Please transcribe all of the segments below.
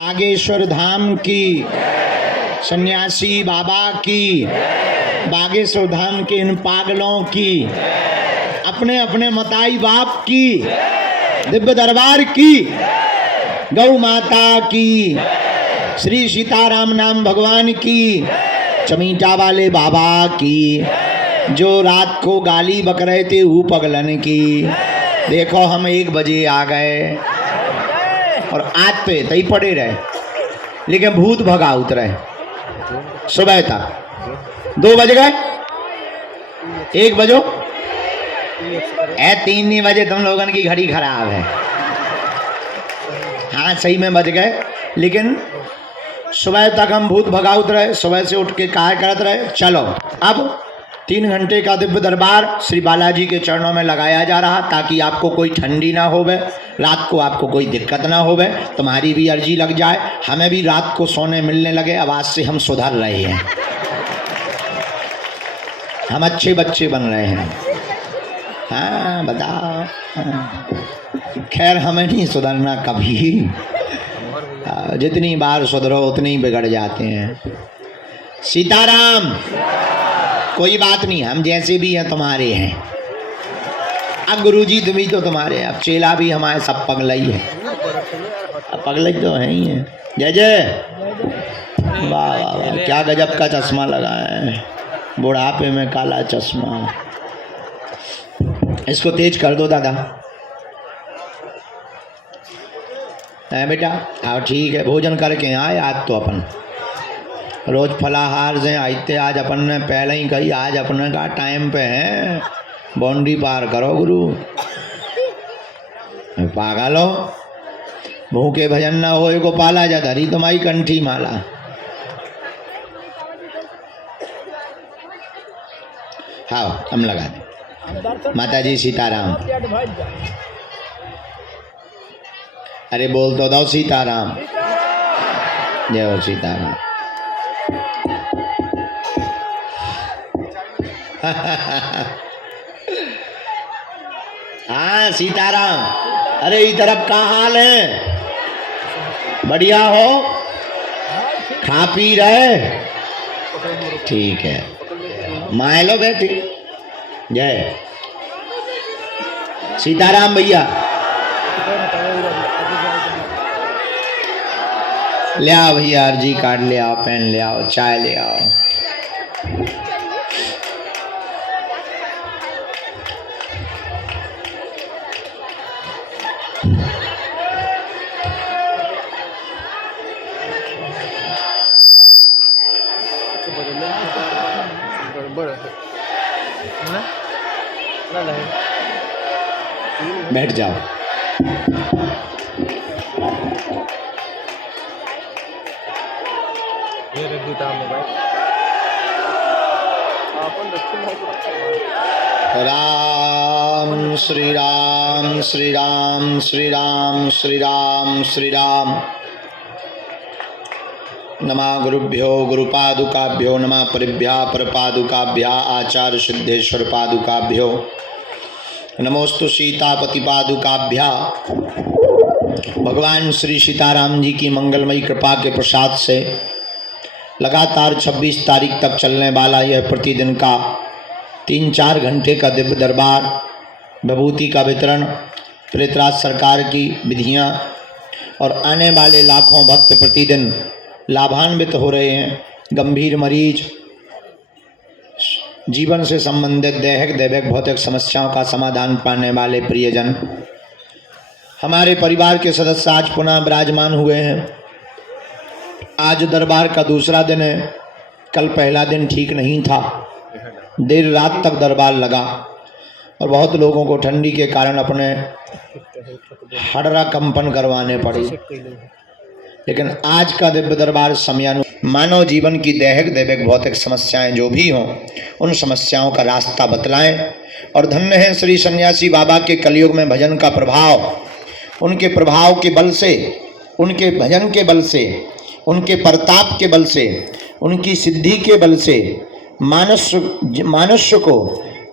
बागेश्वर धाम की, सन्यासी बाबा की, बागेश्वर धाम के इन पागलों की, अपने अपने मताई बाप की, दिव्य दरबार की, गौ माता की, श्री सीताराम नाम भगवान की, चमीटा वाले बाबा की, जो रात को गाली बक रहे थे ऊ पगलन की। देखो हम 1 बजे आ गए और आज पे तई पड़े रहे, लेकिन भूत भगा उतरे सुबह तक। 2 बज गए, 1 बजो 3 नहीं बजे, तुम लोगों की घड़ी खराब है। हाँ सही में बज गए, लेकिन सुबह तक हम भूत भगा उतरे। सुबह से उठ के काय करते रहे, चलो अब 3 घंटे का दिव्य दरबार श्री बालाजी के चरणों में लगाया जा रहा, ताकि आपको कोई ठंडी ना होवे, रात को आपको कोई दिक्कत ना होवे, तुम्हारी भी अर्जी लग जाए, हमें भी रात को सोने मिलने लगे। आवाज से हम सुधर रहे हैं, हम अच्छे बच्चे बन रहे हैं। हाँ बताओ, खैर हमें नहीं सुधरना कभी, जितनी बार सुधरो उतनी बिगड़ जाते हैं। सीताराम, कोई बात नहीं, हम जैसे भी हैं तुम्हारे हैं। अब गुरुजी तुम्ही तो तुम्हारे, अब चेला भी हमारे सब पगला ही है, अब पगला ही तो है ही है। जय जय, वाह वाह वाह, क्या गजब का चश्मा लगाया है, बुढ़ापे में काला चश्मा। इसको तेज कर दो दादा। है बेटा, हाँ ठीक है, भोजन करके आए आज तो अपन रोज फलाहार से आते, आज अपन ने पहले ही कही, आज अपने का टाइम पे है, बाउंड्री पार करो गुरु। पागल हो, भूखे भजन ना हो को पाला जा, धरी तुम्हारी कंठी माला। हाँ हम लगा दे। माता जी सीताराम, अरे बोल तो दो सीताराम, जय हो सीताराम। हाँ सीताराम, अरे इस तरफ का हाल है? बढ़िया हो, खा पी रहे? ठीक है, माए लो बैठी। जय सीताराम भैया, ले आओ भैया, अर्जी कार्ड ले आओ, पेन ले आओ, चाय ले आओ। बैठ जाओ। राम श्री राम श्री राम श्री राम श्री राम श्री राम। नमः गुरुभ्यो गुरुपादुकाभ्यो नमः परिभ्या परपादुकाभ्या आचार्य सिद्धेश्वर पादुकाभ्यो नमोस्तु सीतापति पादुकाभ्या। भगवान श्री सीताराम जी की मंगलमयी कृपा के प्रसाद से लगातार 26 तारीख तक चलने वाला यह प्रतिदिन का 3-4 घंटे का दिव्य दरबार, विभूति का वितरण, प्रेतराज सरकार की विधियां और आने वाले लाखों भक्त प्रतिदिन लाभान्वित हो रहे हैं। गंभीर मरीज, जीवन से संबंधित दैहिक दैविक भौतिक समस्याओं का समाधान पाने वाले प्रियजन, हमारे परिवार के सदस्य आज पुनः विराजमान हुए हैं। आज दरबार का दूसरा दिन है, कल पहला दिन ठीक नहीं था, देर रात तक दरबार लगा और बहुत लोगों को ठंडी के कारण अपने हड़रा कंपन करवाने पड़े। लेकिन आज का दिव्य दरबार समयानु मानव जीवन की दैहिक दैविक भौतिक समस्याएं जो भी हों, उन समस्याओं का रास्ता बतलाएं। और धन्य है श्री सन्यासी बाबा के कलयुग में भजन का प्रभाव, उनके प्रभाव के बल से, उनके भजन के बल से, उनके प्रताप के बल से, उनकी सिद्धि के बल से मनुष्य को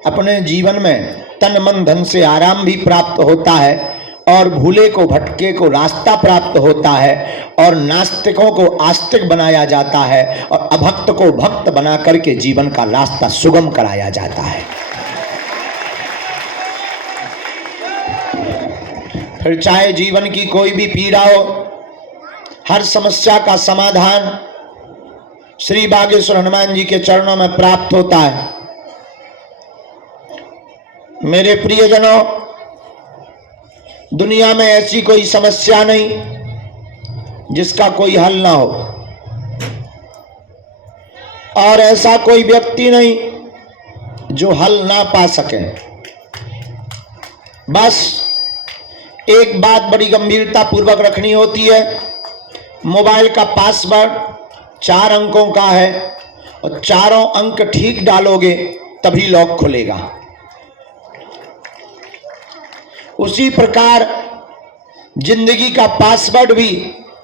अपने जीवन में तन मन धन से आराम भी प्राप्त होता है और भूले को भटके को रास्ता प्राप्त होता है और नास्तिकों को आस्तिक बनाया जाता है और अभक्त को भक्त बना करके जीवन का रास्ता सुगम कराया जाता है। फिर चाहे जीवन की कोई भी पीड़ा हो, हर समस्या का समाधान श्री बागेश्वर हनुमान जी के चरणों में प्राप्त होता है। मेरे प्रियजनों, दुनिया में ऐसी कोई समस्या नहीं जिसका कोई हल ना हो और ऐसा कोई व्यक्ति नहीं जो हल ना पा सके। बस एक बात बड़ी गंभीरता पूर्वक रखनी होती है, मोबाइल का पासवर्ड 4 अंकों का है और चारों अंक ठीक डालोगे तभी लॉक खुलेगा। उसी प्रकार जिंदगी का पासवर्ड भी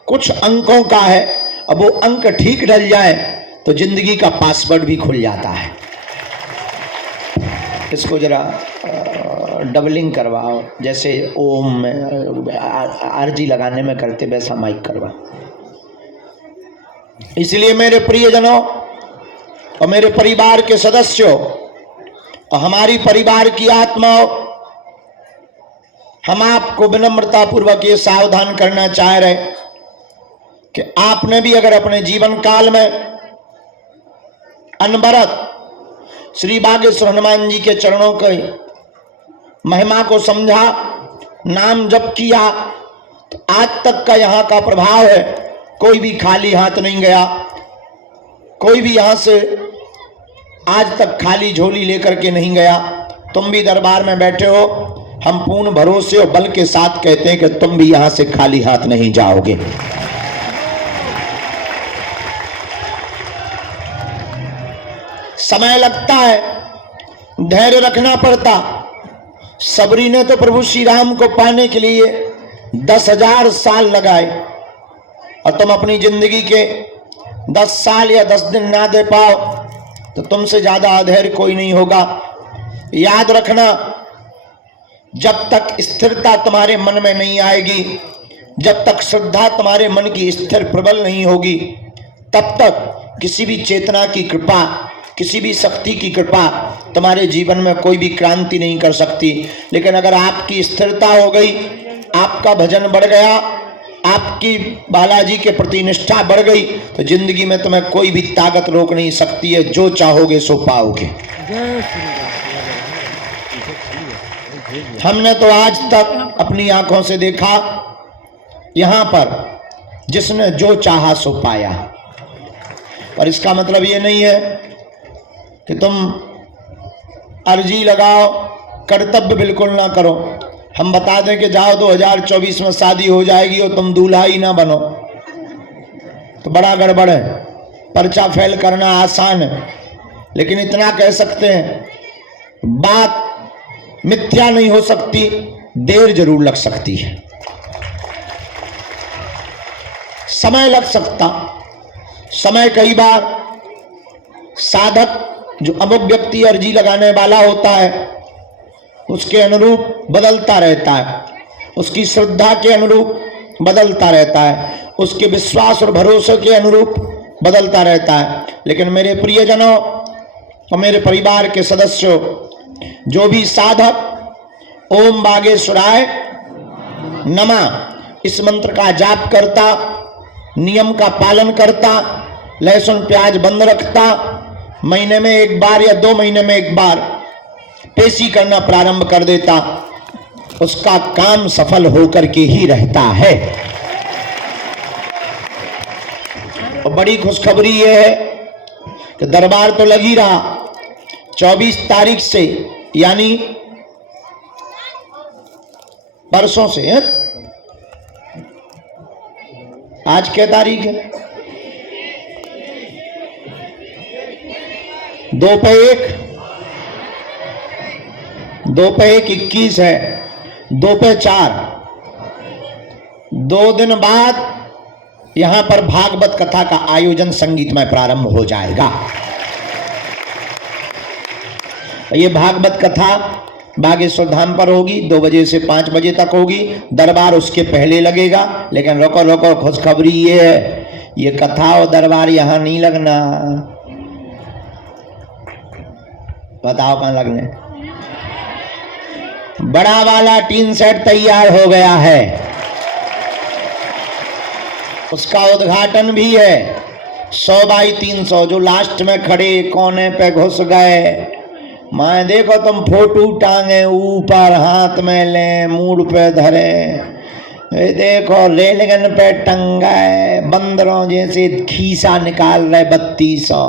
कुछ अंकों का है, अब वो अंक ठीक डल जाए तो जिंदगी का पासवर्ड भी खुल जाता है। इसको जरा डबलिंग करवाओ, जैसे ओम में आरजी लगाने में करते वैसा माइक करवा। इसलिए मेरे प्रियजनों और मेरे परिवार के सदस्यों और हमारी परिवार की आत्माओं, हम आपको विनम्रता पूर्वक ये सावधान करना चाह रहे कि आपने भी अगर अपने जीवन काल में अनवरत श्री बागेश्वर हनुमान जी के चरणों की महिमा को समझा, नाम जप किया, तो आज तक का यहाँ का प्रभाव है, कोई भी खाली हाथ नहीं गया, कोई भी यहाँ से आज तक खाली झोली लेकर के नहीं गया। तुम भी दरबार में बैठे हो, हम पूर्ण भरोसे और बल के साथ कहते हैं कि तुम भी यहां से खाली हाथ नहीं जाओगे। समय लगता है, धैर्य रखना पड़ता। सबरी ने तो प्रभु श्री राम को पाने के लिए 10,000 साल लगाए और तुम अपनी जिंदगी के 10 साल या 10 दिन ना दे पाओ तो तुमसे ज्यादा अधैर्य कोई नहीं होगा। याद रखना, जब तक स्थिरता तुम्हारे मन में नहीं आएगी, जब तक श्रद्धा तुम्हारे मन की स्थिर प्रबल नहीं होगी, तब तक किसी भी चेतना की कृपा, किसी भी शक्ति की कृपा तुम्हारे जीवन में कोई भी क्रांति नहीं कर सकती। लेकिन अगर आपकी स्थिरता हो गई, आपका भजन बढ़ गया, आपकी बालाजी के प्रति निष्ठा बढ़ गई, तो जिंदगी में तुम्हें कोई भी ताकत रोक नहीं सकती है। जो चाहोगे सो पाओगे। हमने तो आज तक अपनी आंखों से देखा, यहां पर जिसने जो चाहा सो पाया। और इसका मतलब ये नहीं है कि तुम अर्जी लगाओ, कर्तव्य बिल्कुल ना करो। हम बता दें कि जाओ 2024 में शादी हो जाएगी और तुम दूल्हा ही ना बनो तो बड़ा गड़बड़ है। पर्चा फेल करना आसान है, लेकिन इतना कह सकते हैं, बात मिथ्या नहीं हो सकती, देर जरूर लग सकती है, समय लग सकता। समय कई बार साधक जो अमुक व्यक्ति अर्जी लगाने वाला होता है उसके अनुरूप बदलता रहता है, उसकी श्रद्धा के अनुरूप बदलता रहता है, उसके विश्वास और भरोसे के अनुरूप बदलता रहता है। लेकिन मेरे प्रियजनों और मेरे परिवार के सदस्यों, जो भी साधक ओम बागेश्वराय नमः इस मंत्र का जाप करता, नियम का पालन करता, लहसुन प्याज बंद रखता, महीने में एक बार या 2 महीने में एक बार पेशी करना प्रारंभ कर देता, उसका काम सफल होकर के ही रहता है। और बड़ी खुशखबरी यह है कि दरबार तो लग ही रहा। 24 तारीख से यानी परसों से है, आज क्या तारीख है? 2 पे 1 21 है, 2 पे 4, 2 दिन बाद यहां पर भागवत कथा का आयोजन संगीतमय प्रारंभ हो जाएगा। ये भागवत कथा बागेश्वर धाम पर होगी, 2 बजे से 5 बजे तक होगी। दरबार उसके पहले लगेगा, लेकिन रोको रोको, खुशखबरी ये है, ये कथा और दरबार यहाँ नहीं लगना। बताओ कहाँ लगने? बड़ा वाला टीन सेट तैयार हो गया है, उसका उद्घाटन भी है। 100 बाई 300 जो लास्ट में खड़े कोने पे घुस गए, मैं देखो तुम फोटो टांगे ऊपर, हाथ में ले, मूड पे धरे, देखो रेलगन पे टंगाए, बंदरों जैसे खीसा निकाल रहे 3200।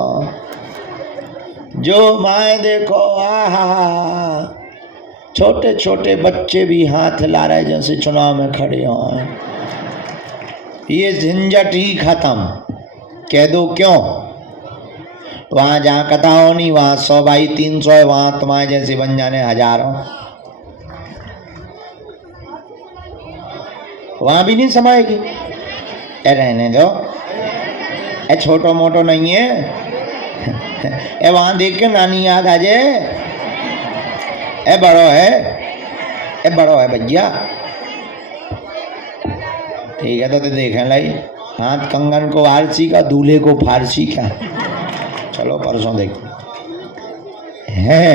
जो मैं देखो, आहा, छोटे छोटे बच्चे भी हाथ ला रहे जैसे चुनाव में खड़े हों। ये झंझट ही खत्म। कह दो क्यों? वहां जहां कथा होनी वहां 100 बाई 300 है, वहां तुम्हारे जैसे बन जाने हजारों। वहां भी नहीं समाएगी। ए रहने दो, ए छोटो मोटो नहीं है। ए वहां देख के नानी याद आ जाए। ए बड़ो है, ए बड़ो है भैया। ठीक है, तो देखें लाई, हाथ कंगन को आरसी का, दूल्हे को फारसी का। चलो परसों देखो है,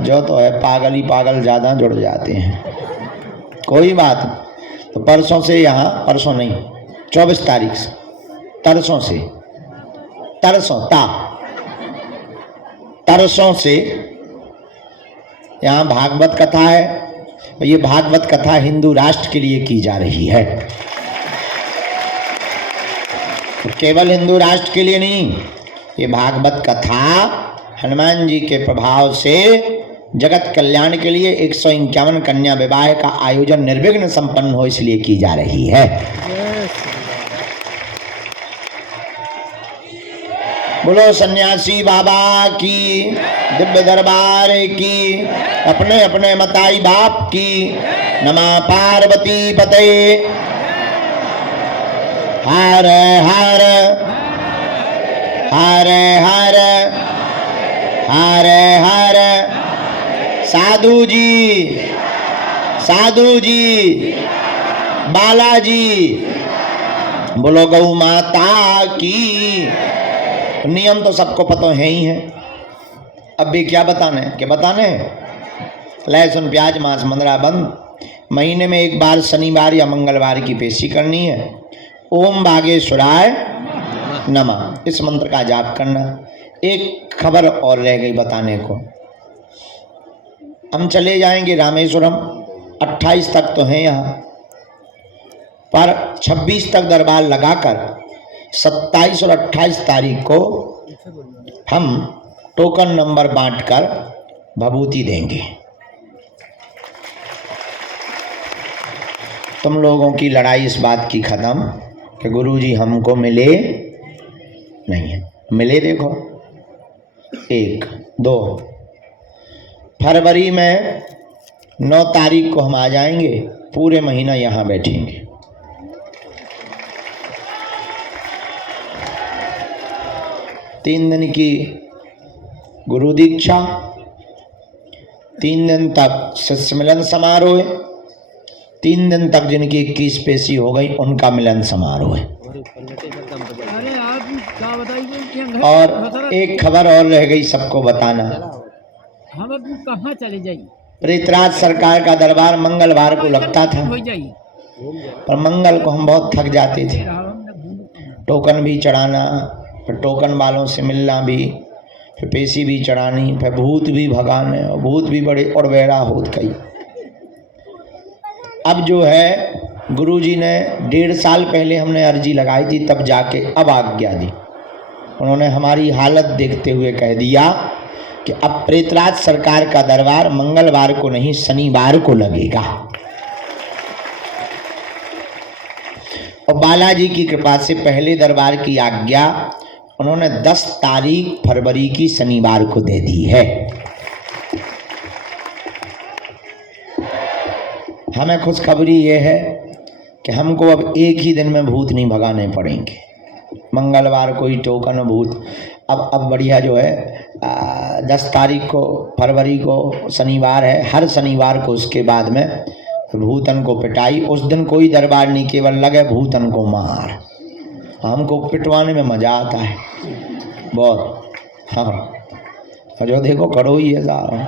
जो तो है पागल ही पागल ज्यादा जुड़ जाते हैं। कोई बात नहीं, तो परसों से यहाँ, परसों नहीं 24 तारीख से, तरसों से, तरसों से यहाँ भागवत कथा है। ये भागवत कथा हिंदू राष्ट्र के लिए की जा रही है, तो केवल हिंदू राष्ट्र के लिए नहीं, ये भागवत कथा हनुमान जी के प्रभाव से जगत कल्याण के लिए 151 कन्या विवाह का आयोजन निर्विघ्न संपन्न हो, इसलिए की जा रही है। बोलो सन्यासी बाबा की, दिव्य दरबार की, अपने अपने मताई बाप की। नमः पार्वती पते हर हर हर हर हर हर। साधु जी, साधु जी, बालाजी, बोलो गौ माता की। नियम तो सबको पता है ही है, अब भी क्या बताने के बताने। लहसुन प्याज मांस मंदरा बंद। महीने में एक बार शनिवार या मंगलवार की पेशी करनी है। ओम बागेश्वराय नमः, इस मंत्र का जाप करना। एक खबर और रह गई बताने को, हम चले जाएंगे रामेश्वरम, 28 तक तो हैं यहाँ, पर 26 तक दरबार लगाकर 27 और 28 तारीख को हम टोकन नंबर बांटकर भभूति देंगे। तुम लोगों की लड़ाई इस बात की खत्म कि गुरुजी हमको मिले नहीं है। मिले देखो, 1 2 फरवरी में 9 तारीख को हम आ जाएंगे, पूरे महीना यहाँ बैठेंगे। तीन दिन की गुरु दीक्षा, 3 दिन तक शिष्य मिलन समारोह, 3 दिन तक जिनकी 21 पेशी हो गई उनका मिलन समारोह है। और एक खबर और रह गई सबको बताना, हम अब कहाँ चले जाइए। प्रेतराज सरकार का दरबार मंगलवार को लगता था, पर मंगल को हम बहुत थक जाते थे। टोकन भी चढ़ाना, फिर टोकन वालों से मिलना भी, फिर पेशी भी चढ़ानी, फिर भूत भी भगाने, और भूत भी बड़े और बेड़ा होत कई। अब जो है गुरुजी ने 1.5 साल पहले हमने अर्जी लगाई थी, तब जाके अब आज्ञा दी। उन्होंने हमारी हालत देखते हुए कह दिया कि अब प्रेतराज सरकार का दरबार मंगलवार को नहीं शनिवार को लगेगा। और बालाजी की कृपा से पहले दरबार की आज्ञा उन्होंने 10 तारीख फरवरी की शनिवार को दे दी है। हमें खुशखबरी ये है कि हमको अब एक ही दिन में भूत नहीं भगाने पड़ेंगे। मंगलवार को ही टोकन भूत अब बढ़िया जो है 10 तारीख को फरवरी को शनिवार है, हर शनिवार को उसके बाद में भूतन को पिटाई। उस दिन कोई दरबार नहीं, केवल लगे भूतन को मार। हमको पिटवाने में मज़ा आता है बहुत। हाँ, जो देखो करो ही है सारा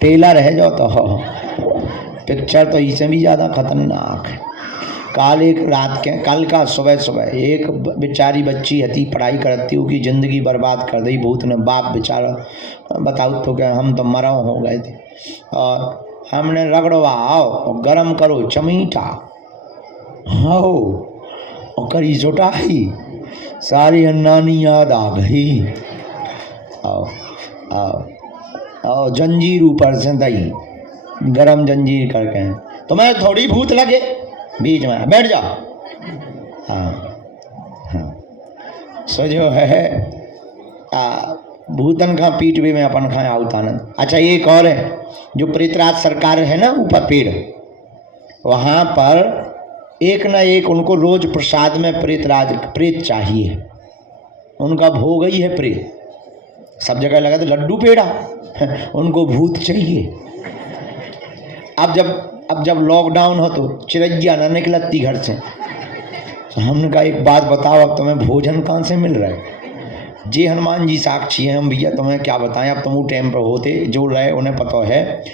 टेलर है जो, तो पिक्चर तो इससे भी ज़्यादा खतरनाक है। कल का सुबह एक बेचारी बच्ची हती, पढ़ाई करती होगी, ज़िंदगी बर्बाद कर दी भूत ने। बाप बेचारा, बताओ तो क्या, हम तो मरा हो गए थे और हमने रगड़वाओ गरम करो चमीठा, हाँ और करी चुटाई, सारी नानी याद आ गई। आओ आओ आओ, जंजीर ऊपर से दही, गरम जंजीर करके। तुम्हें थोड़ी भूत लगे, बीच में बैठ जाओ। हाँ हाँ, सो जो है भूतन का पीठ भी में अपन खाए आउतानंद। अच्छा, एक और है जो प्रेतराज सरकार है ना ऊपर पेड़, वहाँ पर एक ना एक उनको रोज प्रसाद में प्रेत चाहिए। उनका भोग ही है प्रेत। सब जगह लगा तो लड्डू पेड़ा, उनको भूत चाहिए। अब जब लॉकडाउन हो तो चिरैया ना निकलती घर से, तो हमने कहा एक बात बताओ, अब तुम्हें भोजन कहाँ से मिल रहा है? जी हनुमान जी साक्षी हैं हम भैया, तुम्हें क्या बताएं, अब तुम वो टाइम पर होते जो रहे उन्हें पता है।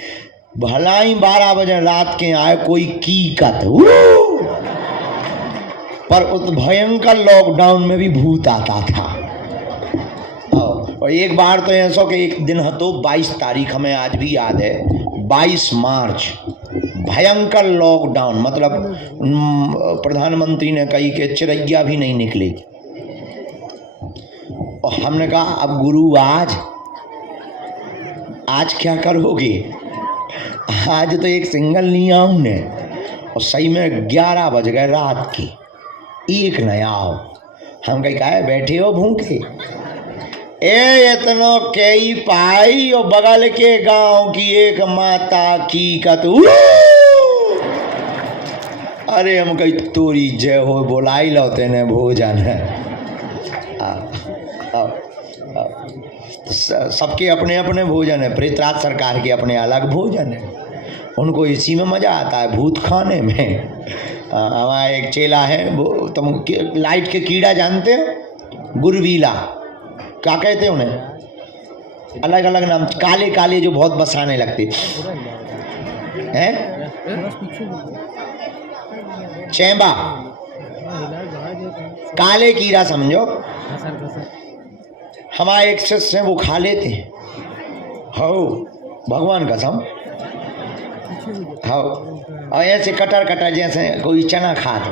भलाई 12 बजे रात के आए कोई कीकत, पर उस भयंकर लॉकडाउन में भी भूत आता था। और एक बार तो ऐसा कि एक दिन तो 22 तारीख, हमें आज भी याद है, 22 मार्च, भयंकर लॉकडाउन, मतलब प्रधानमंत्री ने कही कि चिरैया भी नहीं निकलेगी। और हमने कहा अब गुरु आज क्या करोगे? आज तो एक सिंगल नहीं आऊँ ने, और सही में 11 बज गए रात के, एक नया आओ। हम कहा है बैठे हो भूखे, ए इतनो कई पाई और बगल के गांव की एक माता की कतू। अरे हम कही तोरी जय हो, बोलाई लौते ने भोजन है। सबके अपने अपने भोजन है, प्रेतराज सरकार के अपने अलग भोजन है, उनको इसी में मज़ा आता है, भूत खाने में। हमारा एक चेला है, वो तुम लाइट के कीड़ा जानते हो, गुरवीला, क्या कहते हैं उन्हें, अलग अलग नाम, काले काले जो बहुत बसाने लगते हैं, चैंबा, काले कीड़ा समझो। हमारे एक शिष्य हैं, वो खा लेते हैं, हो भगवान कसम, हो, और ऐसे कटर कटर जैसे कोई चना खा दो,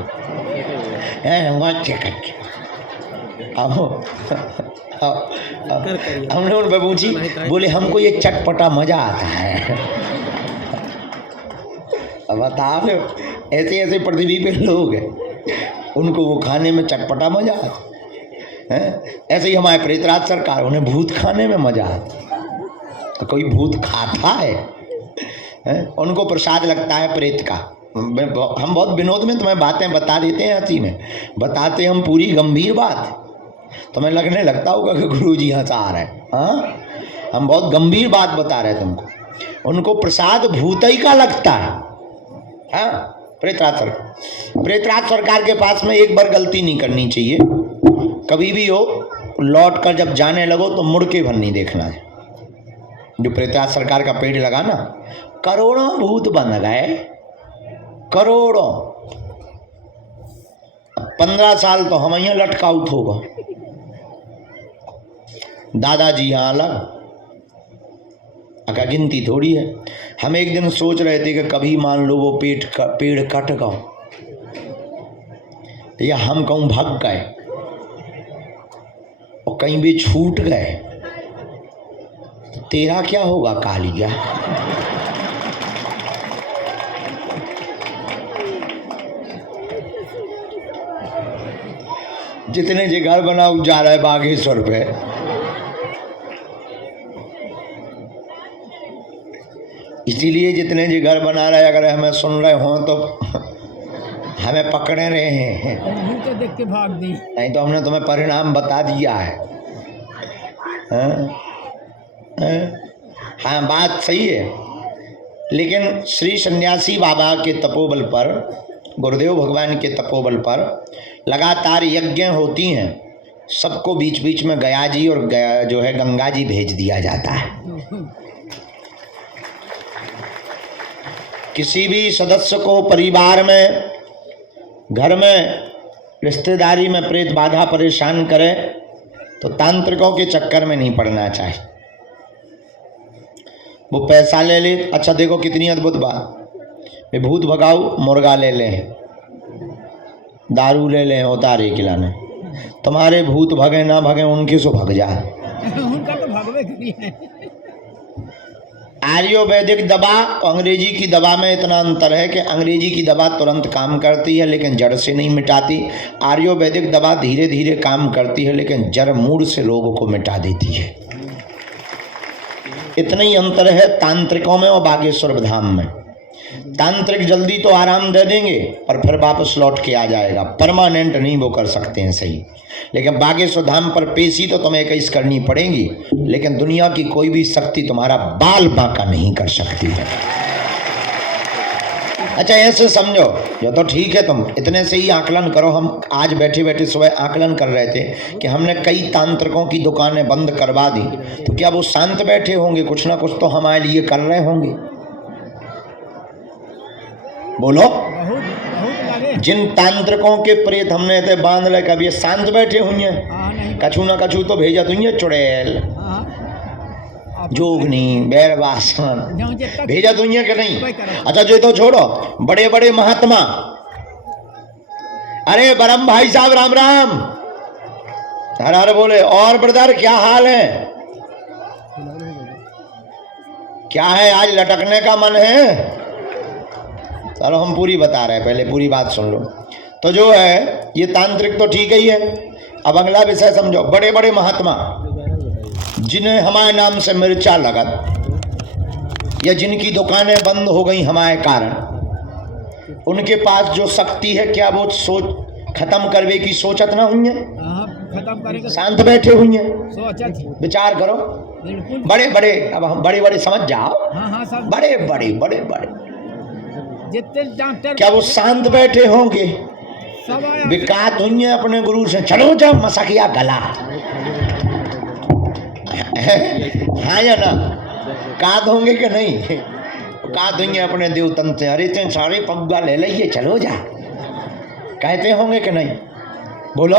हमने उन पर पूछी, बोले हमको ये चटपटा मजा आता है। अब बताओ, ऐसे ऐसे पृथ्वी पे लोग हैं, उनको वो खाने में चटपटा मजा आता है। ऐसे ही हमारे प्रेतराज सरकार, उन्हें भूत खाने में मजा आता। तो कोई भूत खाता है? उनको प्रसाद लगता है प्रेत का। हम बहुत विनोद में तुम्हें बातें बता देते हैं, हंसी में बताते हम पूरी गंभीर बात, तुम्हें लगने लगता होगा कि गुरुजी हंसा रहे हैं। हाँ, हम बहुत गंभीर बात बता रहे हैं तुमको। उनको प्रसाद भूतई का लगता है। हाँ, प्रेतराज सरकार के पास में एक बार गलती नहीं करनी चाहिए, कभी भी हो, लौट कर जब जाने लगो तो मुड़ के भर नहीं देखना है। जो प्रेतराज सरकार का पेड़ लगा ना, करोड़ों भूत बन गए, करोड़ों। 15 साल तो हम यहाँ लटकाउट होगा, दादाजी यहाँ अलग, अगर गिनती थोड़ी है। हम एक दिन सोच रहे थे कि कभी मान लो वो पेड़ कट गया, या हम कहूँ भाग गए और कहीं भी छूट गए, तो तेरा क्या होगा कालिया? जितने जे घर बनाओ जा रहा है बागेश्वर पे, इसीलिए जितने जे घर बना रहे, अगर हमें सुन रहे हो तो हमें पकड़े रहे हैं, देख के भाग दी, नहीं तो हमने तुम्हें परिणाम बता दिया है। हाँ? हाँ बात सही है, लेकिन श्री सन्यासी बाबा के तपोबल पर, गुरुदेव भगवान के तपोबल पर लगातार यज्ञ होती हैं, सबको बीच बीच में गया जी और जो है गंगा जी भेज दिया जाता है। किसी भी सदस्य को परिवार में, घर में, रिश्तेदारी में प्रेत बाधा परेशान करे तो तांत्रिकों के चक्कर में नहीं पड़ना चाहिए। वो पैसा ले ले, अच्छा देखो कितनी अद्भुत बात, वे भूत भगाओ मुर्गा ले लें, दारू ले लें उतारे खिलाने, तुम्हारे भूत भगे ना भगे उनके सो भग जाए। उनका तो भगवे करिए। आयुर्वेदिक दवा और अंग्रेजी की दवा में इतना अंतर है कि अंग्रेजी की दवा तुरंत काम करती है लेकिन जड़ से नहीं मिटाती, आयुर्वेदिक दवा धीरे धीरे काम करती है लेकिन जड़ मूड से रोग को मिटा देती है। इतना ही अंतर है तांत्रिकों में और बागेश्वर धाम में। तांत्रिक जल्दी तो आराम दे देंगे पर फिर वापस लौट के आ जाएगा, परमानेंट नहीं वो कर सकते हैं सही। लेकिन बागेश्वर धाम पर पेशी तो तुम्हें 21 करनी पड़ेगी, लेकिन दुनिया की कोई भी शक्ति तुम्हारा बाल बांका नहीं कर सकती है। अच्छा ऐसे समझो, ये तो ठीक है, तुम इतने से ही आकलन करो। हम आज बैठे बैठे सुबह आकलन कर रहे थे कि हमने कई तांत्रिकों की दुकानें बंद करवा दी, तो क्या वो शांत बैठे होंगे? कुछ ना कुछ तो हमारे लिए कर रहे होंगे। बोलो, बहुत बहुत लगे। जिन तांत्रिकों के प्रेत हमने थे बांध ले, कभी ये शांत बैठे हुई हैं? हाँ नहीं। कछु ना कछु तो भेजा हुई है, चुड़ैल, हाँ जोगनी, बैरवासन जहाँ जितना भेजा हुई है कि नहीं? कोई करो। अच्छा जो तो छोड़ो, बड़े बड़े महात्मा, अरे बरम भाई साहब राम राम, हर हर बोले। और ब्रदर क्या हाल है? क्या है आज लटकने का मन है? चलो हम पूरी बता रहे हैं, पहले पूरी बात सुन लो। तो जो है ये तांत्रिक तो ठीक ही है। अब अगला विषय समझो। बड़े बड़े महात्मा जिन्हें हमारे नाम से मिर्चा लगत या जिनकी दुकानें बंद हो गई हमारे कारण, उनके पास जो शक्ति है, क्या वो सोच खत्म करवे की सोचत ना हुई है? हाँ खत्म करेगा। शांत बैठे हुई हैं? सोचा थी विचार करो। बिल्कुल। बड़े बड़े, अब हम बड़े बड़े समझ जाओ, हाँ हाँ सब बड़े बड़े बड़े बड़े, जितने डॉक्टर क्या वो शांत बैठे होंगे? सब आया। विकात हुई है अपने गुरु से, चलो जाओ मसकिया गला। हाँ या ना? कात होंगे कि नहीं? कात हुई है अपने देवतन से, अरे तेन सारे पग्गा ले लीजिए चलो जा, कहते होंगे कि नहीं? बोलो।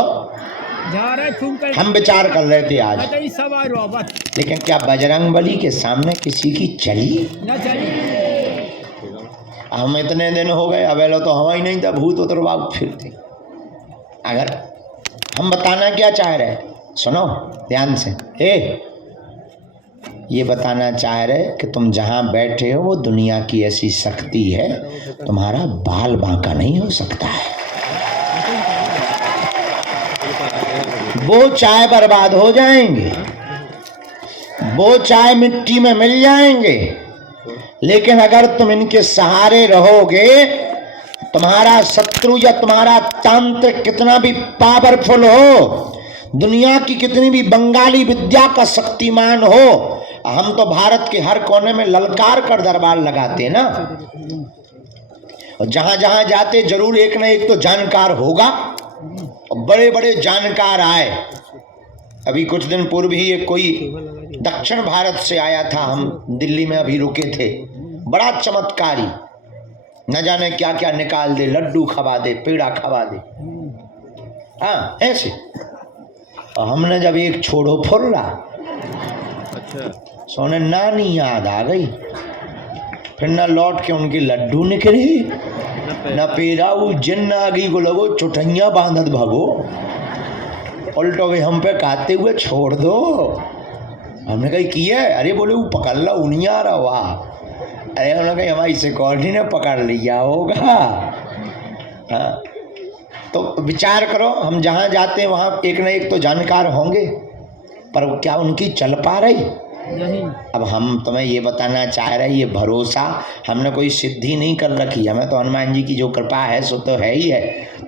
जा रहे खूब कर। हम विचार कर रहे थे आज, अच्छा ये सब आ रोबत लेकिन क्या बजरंगबली के सामने किसी की चली? न चली। हम इतने दिन हो गए, अवेलो तो हवा ही नहीं था, भूत उतरवा फिरते। अगर हम बताना क्या चाह रहे, सुनो ध्यान से। ये बताना चाह रहे कि तुम जहाँ बैठे हो वो दुनिया की ऐसी शक्ति है, तुम्हारा बाल बांका नहीं हो सकता है। वो चाय बर्बाद हो जाएंगे, वो चाय मिट्टी में मिल जाएंगे, लेकिन अगर तुम इनके सहारे रहोगे, तुम्हारा शत्रु या तुम्हारा तांत्रिक कितना भी पावरफुल हो, दुनिया की कितनी भी बंगाली विद्या का शक्तिमान हो, हम तो भारत के हर कोने में ललकार कर दरबार लगाते हैं ना, और जहां जहां जाते जरूर एक ना एक तो जानकार होगा, और बड़े बड़े जानकार आए। अभी कुछ दिन पूर्व ही एक कोई दक्षिण भारत से आया था, हम दिल्ली में अभी रुके थे, बड़ा चमत्कारी, न जाने क्या क्या निकाल दे, लड्डू खवा दे, पेड़ा खवा दे, हाँ ऐसे। और हमने जब एक छोड़ो फुर्रा, अच्छा सोने नानी याद आ गई, फिर न लौट के उनके लड्डू निकले न पेड़ा, वो जिन्न आ गई को लगो चुठैया बांधत भागो, उल्टो भी हम पे काटते हुए छोड़ दो। हमने कही की है? अरे बोले वो पकड़ ला, उन्हीं आ रहा। वाह, अरे उन्होंने कही हमारी सिक्योरिटी ने पकड़ लिया होगा। हाँ तो विचार करो, हम जहाँ जाते हैं वहाँ एक ना एक तो जानकार होंगे, पर क्या उनकी चल पा रही? यही अब हम तुम्हें ये बताना चाह रहे हैं, ये भरोसा हमने कोई सिद्धि नहीं कर रखी, हमें तो हनुमान जी की जो कृपा है सो तो है ही है।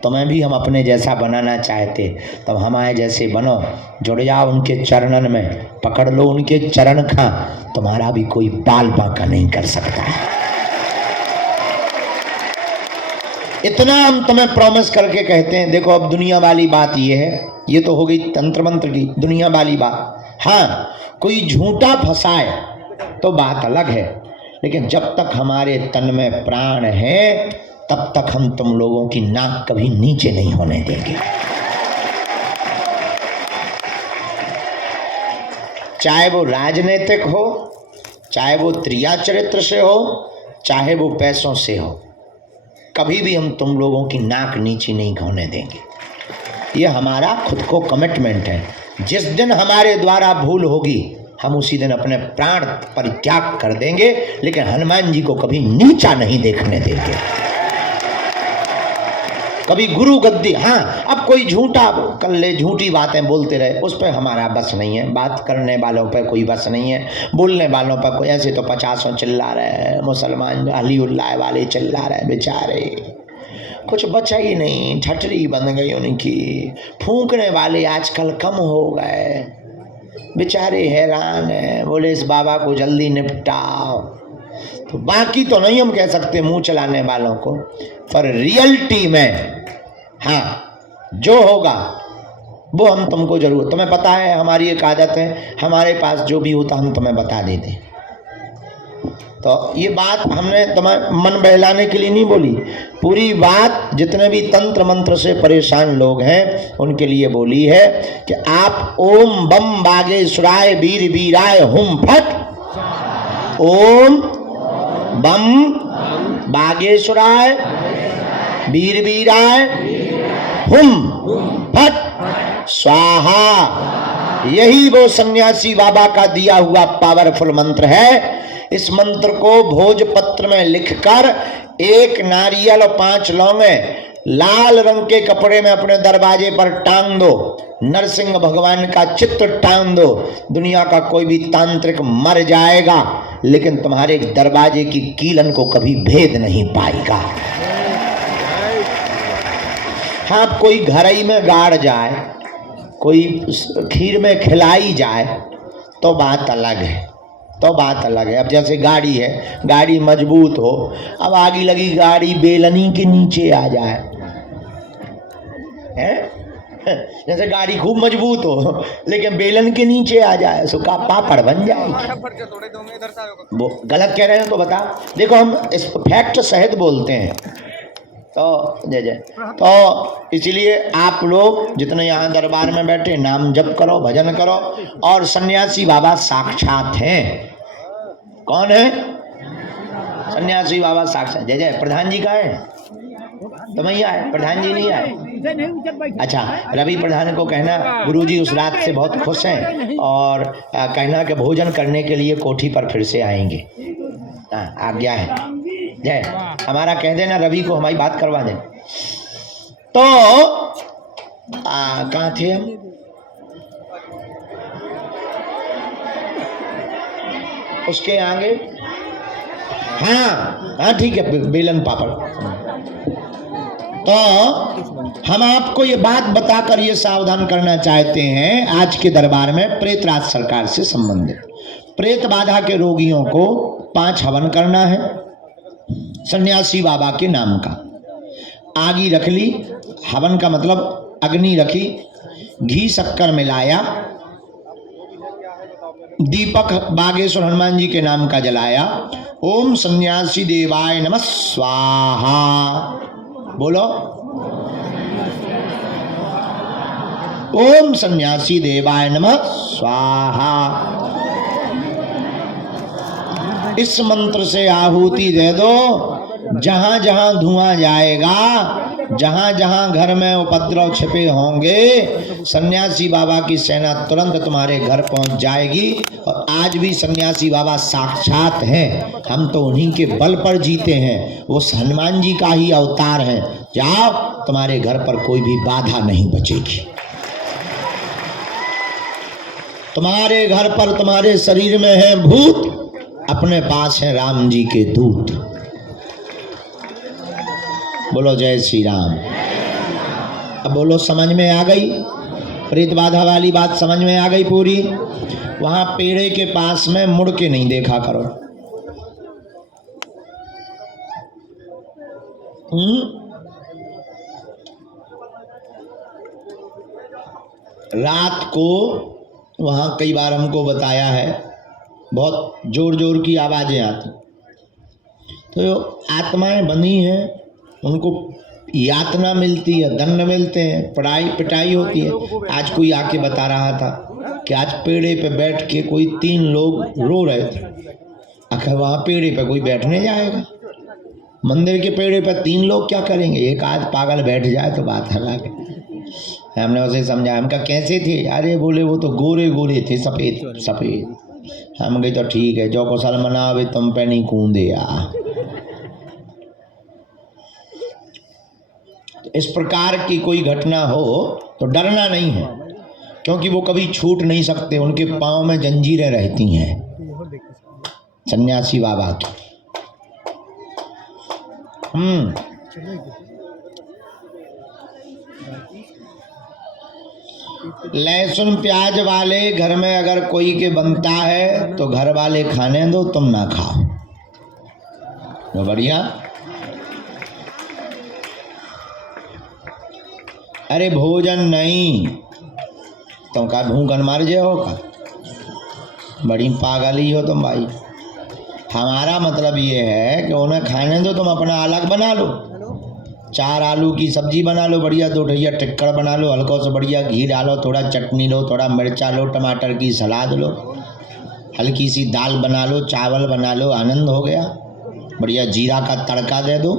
तुम्हें भी हम अपने जैसा बनाना चाहते, तब हमारे जैसे बनो, जुड़ जाओ उनके चरणन में, पकड़ लो उनके चरण खा, तुम्हारा भी कोई बाल बांका नहीं कर सकता है। इतना हम तुम्हें प्रॉमिस करके कहते हैं। देखो अब दुनिया वाली बात ये है, ये तो हो गई तंत्र मंत्र की दुनिया वाली बात। हाँ, कोई झूठा फंसाए तो बात अलग है, लेकिन जब तक हमारे तन में प्राण है तब तक हम तुम लोगों की नाक कभी नीचे नहीं होने देंगे। चाहे वो राजनीतिक हो, चाहे वो त्रिया चरित्र से हो, चाहे वो पैसों से हो, कभी भी हम तुम लोगों की नाक नीची नहीं होने देंगे। ये हमारा खुद को कमिटमेंट है। जिस दिन हमारे द्वारा भूल होगी हम उसी दिन अपने प्राण परित्याग कर देंगे, लेकिन हनुमान जी को कभी नीचा नहीं देखने देंगे, कभी गुरु गद्दी। हाँ, अब कोई झूठा कर ले, झूठी बातें बोलते रहे, उस पर हमारा बस नहीं है। बात करने वालों पर कोई बस नहीं है, बोलने वालों पर कोई। ऐसे तो 50 चिल्ला रहे मुसलमान, अली उल्लाह वाले चिल्ला रहे, बेचारे कुछ बचा ही नहीं, ठटरी बन गई उनकी। फूंकने वाले आजकल कम हो गए, बेचारे हैरान हैं, बोले इस बाबा को जल्दी निपटाओ। तो बाकी तो नहीं हम कह सकते मुंह चलाने वालों को, पर रियलिटी में हाँ जो होगा वो हम तुमको जरूर, तुम्हें पता है हमारी एक आदत है, हमारे पास जो भी होता हम तुम्हें बता देते। तो ये बात हमने तुम्हें मन बहलाने के लिए नहीं बोली, पूरी बात जितने भी तंत्र मंत्र से परेशान लोग हैं उनके लिए बोली है कि आप ओम बम बागेश्वराय वीर वीराय हुम फट, ओम बम बागेश्वराय वीर वीराय हुम फट स्वाहा। यही वो सन्यासी बाबा का दिया हुआ पावरफुल मंत्र है। इस मंत्र को भोजपत्र में लिखकर एक नारियल और 5 लौंगे लाल रंग के कपड़े में अपने दरवाजे पर टांग दो, नरसिंह भगवान का चित्र टांग दो। दुनिया का कोई भी तांत्रिक मर जाएगा लेकिन तुम्हारे दरवाजे की कीलन को कभी भेद नहीं पाएगा। हाँ, कोई घर ही में गाड़ जाए, कोई खीर में खिलाई जाए तो बात अलग है, तो बात अलग है। अब जैसे गाड़ी है, गाड़ी मजबूत हो, अब आगे लगी गाड़ी बेलनी के नीचे आ जाए, है? जैसे गाड़ी खूब मजबूत हो लेकिन बेलन के नीचे आ जाए, सुखा पापड़ बन जाएगी। वो गलत कह रहे हैं तो बता। देखो हम इस फैक्ट सहित बोलते हैं, तो जय जय। तो इसलिए आप लोग जितने यहाँ दरबार में बैठे नाम जप करो, भजन करो। और सन्यासी बाबा साक्षात हैं। कौन है? सन्यासी बाबा साक्षात। जय जय। प्रधान जी का है? तुम ही आए, प्रधान जी नहीं आए? अच्छा, रवि प्रधान को कहना गुरुजी उस रात से बहुत खुश हैं और कहना कि भोजन करने के लिए कोठी पर फिर से आएंगे। हाँ, आज्ञा है। जय। हमारा कह देना रवि को हमारी बात करवा दें। तो कहाँ थे हम? उसके आगे हाँ ठीक है, बेलन पापड़। तो हम आपको ये बात बताकर ये सावधान करना चाहते हैं, आज के दरबार में प्रेतराज सरकार से संबंधित प्रेत बाधा के रोगियों को 5 हवन करना है सन्यासी बाबा के नाम का। आगी रख ली, हवन का मतलब अग्नि रखी, घी शक्कर मिलाया, दीपक बागेश्वर हनुमान जी के नाम का जलाया। ओम सन्यासी देवाय नमः स्वाहा बोलो। ओम सन्यासी देवाय नमः स्वाहा। इस मंत्र से आहुति दे दो। जहां जहां धुआं जाएगा, जहां जहां घर में उपद्रव छिपे होंगे, सन्यासी बाबा की सेना तुरंत तुम्हारे घर पहुंच जाएगी। और आज भी सन्यासी बाबा साक्षात हैं, हम तो उन्हीं के बल पर जीते हैं, वो हनुमान जी का ही अवतार हैं। जाओ, तुम्हारे घर पर कोई भी बाधा नहीं बचेगी। तुम्हारे घर पर तुम्हारे शरीर में है भूत, अपने पास है राम जी के दूत। बोलो जय श्री राम। अब बोलो समझ में आ गई? प्रेत बाधा वाली बात समझ में आ गई पूरी? वहां पेड़े के पास में मुड़ के नहीं देखा करो। रात को वहां कई बार हमको बताया है, बहुत जोर जोर की आवाजें आती, तो आत्माएं बनी हैं, उनको यातना मिलती है, दंड मिलते हैं, पिटाई होती है। आज कोई आके बता रहा था कि आज पेड़े पे बैठ के कोई 3 लोग रो रहे थे। आखिर वहाँ पेड़े पे कोई बैठने जाएगा? मंदिर के पेड़े पे 3 लोग क्या करेंगे? एक आध पागल बैठ जाए तो बात अलग है। हमने उसे समझाया, हम कहा कैसे थे? अरे बोले वो तो गोरे गोरे थे, सफ़ेद सफ़ेद। हम गए तो ठीक है, जो कुशल मनावे तुम पे नहीं कूदे या। इस प्रकार की कोई घटना हो तो डरना नहीं है, क्योंकि वो कभी छूट नहीं सकते, उनके पाँव में जंजीरें रहती हैं सन्यासी बाबा की। लहसुन प्याज वाले घर में अगर कोई के बनता है तो घर वाले खाने दो, तुम ना खाओ। तो बढ़िया। अरे भोजन नहीं, तुम का भूखन मर जाओ का? बड़ी पागली हो तुम भाई। हमारा मतलब ये है कि उन्हें खाने दो, तुम अपना अलग बना लो। 4 आलू की सब्जी बना लो, बढ़िया 2 ढैया टिक्कर बना लो, हल्का सा बढ़िया घी डालो, थोड़ा चटनी लो, थोड़ा मिर्चा लो, टमाटर की सलाद लो, हल्की सी दाल बना लो, चावल बना लो, आनंद हो गया। बढ़िया जीरा का तड़का दे दो,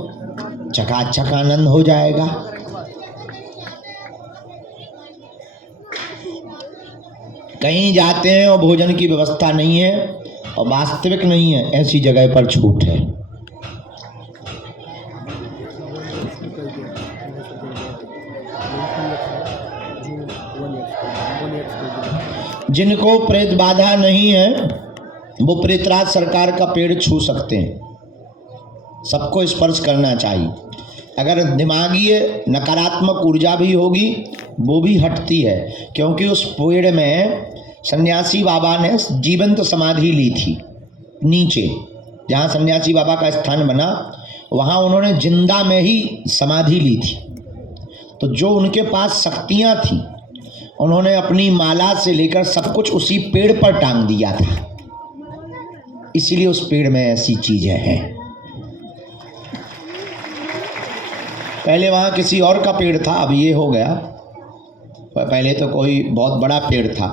चकाचक आनंद हो जाएगा। कहीं जाते हैं और भोजन की व्यवस्था नहीं है और वास्तविक नहीं है, ऐसी जगह पर छूट है। जिनको प्रेत बाधा नहीं है वो प्रेतराज सरकार का पेड़ छू सकते हैं, सबको स्पर्श करना चाहिए। अगर दिमागी नकारात्मक ऊर्जा भी होगी वो भी हटती है, क्योंकि उस पेड़ में सन्यासी बाबा ने जीवंत समाधि ली थी। नीचे जहाँ सन्यासी बाबा का स्थान बना वहाँ उन्होंने जिंदा में ही समाधि ली थी। तो जो उनके पास शक्तियाँ थी उन्होंने अपनी माला से लेकर सब कुछ उसी पेड़ पर टांग दिया था, इसीलिए उस पेड़ में ऐसी चीजें हैं। पहले वहाँ किसी और का पेड़ था, अब ये हो गया। पहले तो कोई बहुत बड़ा पेड़ था,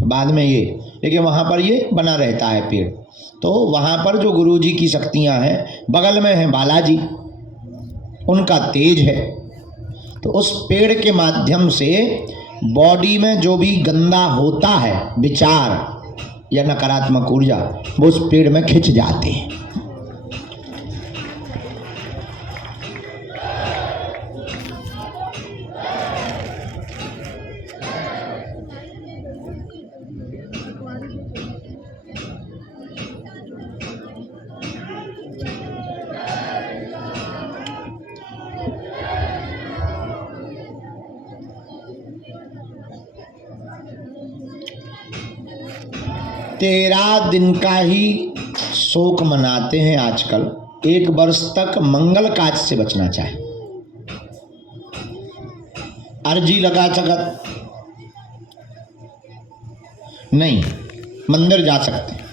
बाद में ये, लेकिन वहाँ पर ये बना रहता है पेड़। तो वहाँ पर जो गुरुजी की शक्तियाँ हैं, बगल में हैं बालाजी, उनका तेज है। तो उस पेड़ के माध्यम से बॉडी में जो भी गंदा होता है विचार या नकारात्मक ऊर्जा, वो उस पेड़ में खिंच जाते हैं। तेरह दिन का ही शोक मनाते हैं आजकल। 1 वर्ष तक मंगल काज से बचना चाहिए। अर्जी लगा सकत नहीं, मंदिर जा सकते हैं।